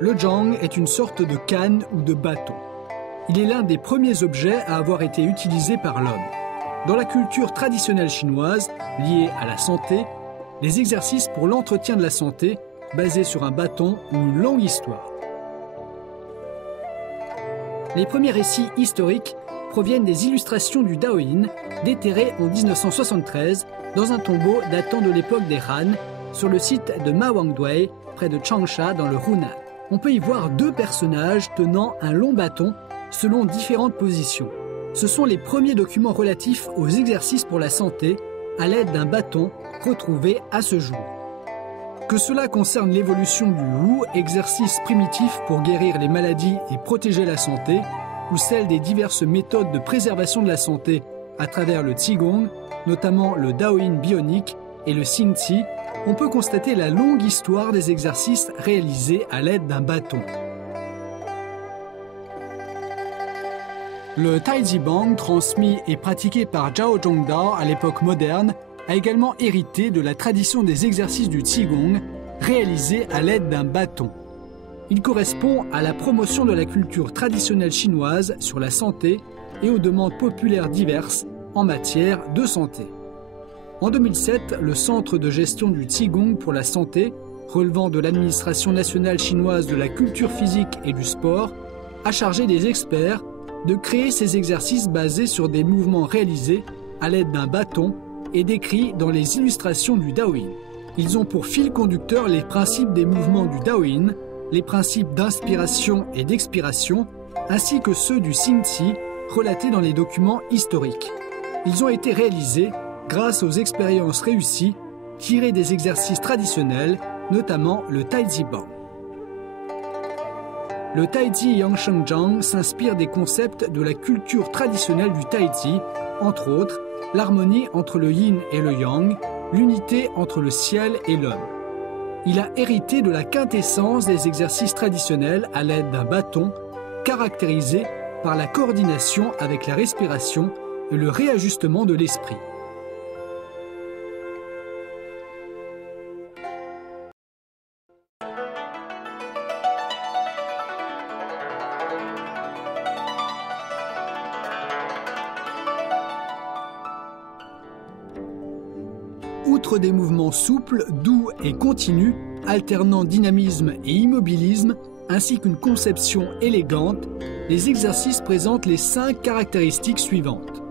Le zhang est une sorte de canne ou de bâton. Il est l'un des premiers objets à avoir été utilisé par l'homme. Dans la culture traditionnelle chinoise, liée à la santé, les exercices pour l'entretien de la santé, basés sur un bâton, ont une longue histoire. Les premiers récits historiques proviennent des illustrations du Daoyin, déterrées en 1973 dans un tombeau datant de l'époque des Han, sur le site de Mawangdui, près de Changsha dans le Hunan. On peut y voir deux personnages tenant un long bâton selon différentes positions. Ce sont les premiers documents relatifs aux exercices pour la santé à l'aide d'un bâton retrouvés à ce jour. Que cela concerne l'évolution du Wu, exercice primitif pour guérir les maladies et protéger la santé, ou celle des diverses méthodes de préservation de la santé à travers le Qigong, notamment le Daoyin bionique et le Xingqi, on peut constater la longue histoire des exercices réalisés à l'aide d'un bâton. Le Taiji Bang, transmis et pratiqué par Zhao Zhongdao à l'époque moderne, a également hérité de la tradition des exercices du Qigong réalisés à l'aide d'un bâton. Il correspond à la promotion de la culture traditionnelle chinoise sur la santé et aux demandes populaires diverses en matière de santé. En 2007, le Centre de gestion du Qigong pour la santé, relevant de l'administration nationale chinoise de la culture physique et du sport, a chargé des experts de créer ces exercices basés sur des mouvements réalisés à l'aide d'un bâton et décrits dans les illustrations du Daoyin. Ils ont pour fil conducteur les principes des mouvements du Daoyin, les principes d'inspiration et d'expiration, ainsi que ceux du Xingqi relatés dans les documents historiques. Ils ont été réalisés grâce aux expériences réussies tirées des exercices traditionnels, notamment le Taiji Bang. Le Taiji Yangshengzhang s'inspire des concepts de la culture traditionnelle du Taiji, entre autres l'harmonie entre le yin et le yang, l'unité entre le ciel et l'homme. Il a hérité de la quintessence des exercices traditionnels à l'aide d'un bâton, caractérisé par la coordination avec la respiration et le réajustement de l'esprit. Outre des mouvements souples, doux et continus, alternant dynamisme et immobilisme, ainsi qu'une conception élégante, les exercices présentent les 5 caractéristiques suivantes.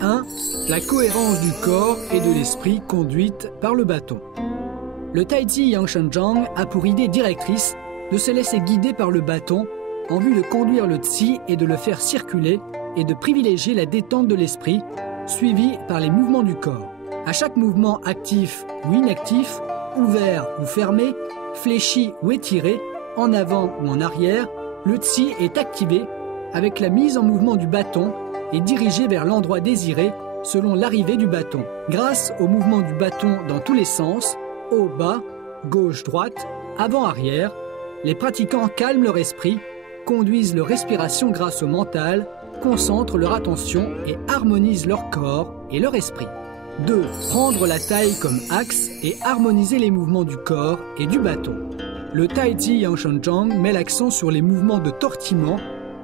1. La cohérence du corps et de l'esprit conduite par le bâton. Le Taiji Yangshengzhang a pour idée directrice de se laisser guider par le bâton en vue de conduire le Qi et de le faire circuler et de privilégier la détente de l'esprit, suivie par les mouvements du corps. À chaque mouvement actif ou inactif, ouvert ou fermé, fléchi ou étiré, en avant ou en arrière, le Qi est activé avec la mise en mouvement du bâton et dirigé vers l'endroit désiré selon l'arrivée du bâton. Grâce au mouvement du bâton dans tous les sens, haut, bas, gauche, droite, avant, arrière, les pratiquants calment leur esprit, conduisent leur respiration grâce au mental, concentrent leur attention et harmonisent leur corps et leur esprit. 2. Prendre la taille comme axe et harmoniser les mouvements du corps et du bâton. Le Taiji Yangshengzhang met l'accent sur les mouvements de tortillement,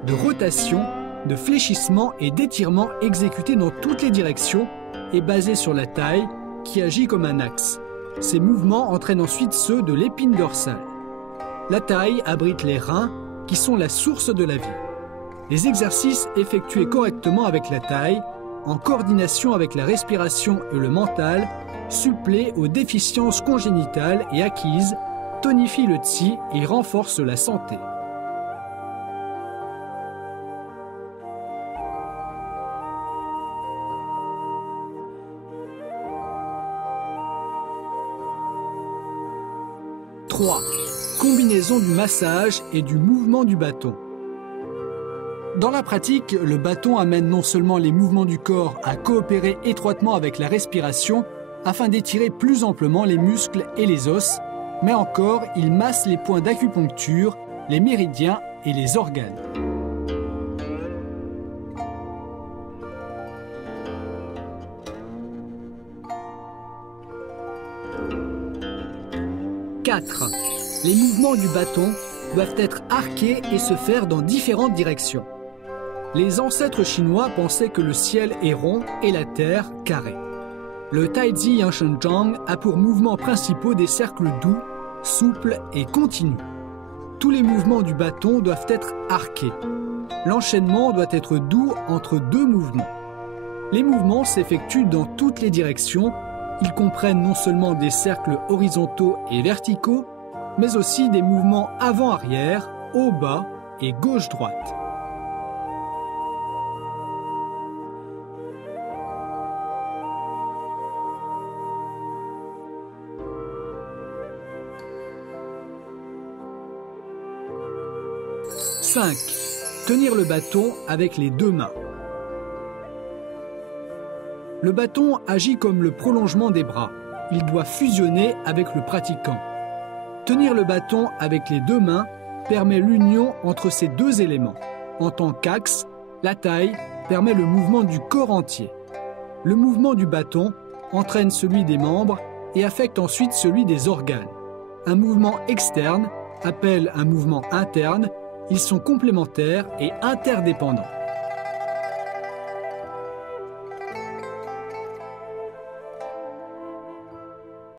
de rotation, de fléchissement et d'étirement exécutés dans toutes les directions et basés sur la taille qui agit comme un axe. Ces mouvements entraînent ensuite ceux de l'épine dorsale. La taille abrite les reins qui sont la source de la vie. Les exercices effectués correctement avec la taille, en coordination avec la respiration et le mental, suppléent aux déficiences congénitales et acquises, tonifient le Qi et renforcent la santé. « 3. Combinaison du massage et du mouvement du bâton. Dans la pratique, le bâton amène non seulement les mouvements du corps à coopérer étroitement avec la respiration afin d'étirer plus amplement les muscles et les os, mais encore il masse les points d'acupuncture, les méridiens et les organes. 4. Les mouvements du bâton doivent être arqués et se faire dans différentes directions. Les ancêtres chinois pensaient que le ciel est rond et la terre carrée. Le Taiji Yangshanzhang a pour mouvements principaux des cercles doux, souples et continus. Tous les mouvements du bâton doivent être arqués. L'enchaînement doit être doux entre deux mouvements. Les mouvements s'effectuent dans toutes les directions. Ils comprennent non seulement des cercles horizontaux et verticaux, mais aussi des mouvements avant-arrière, haut-bas et gauche-droite. « 5. Tenir le bâton avec les deux mains. Le bâton agit comme le prolongement des bras. Il doit fusionner avec le pratiquant. Tenir le bâton avec les deux mains permet l'union entre ces deux éléments. En tant qu'axe, la taille permet le mouvement du corps entier. Le mouvement du bâton entraîne celui des membres et affecte ensuite celui des organes. Un mouvement externe appelle un mouvement interne. Ils sont complémentaires et interdépendants.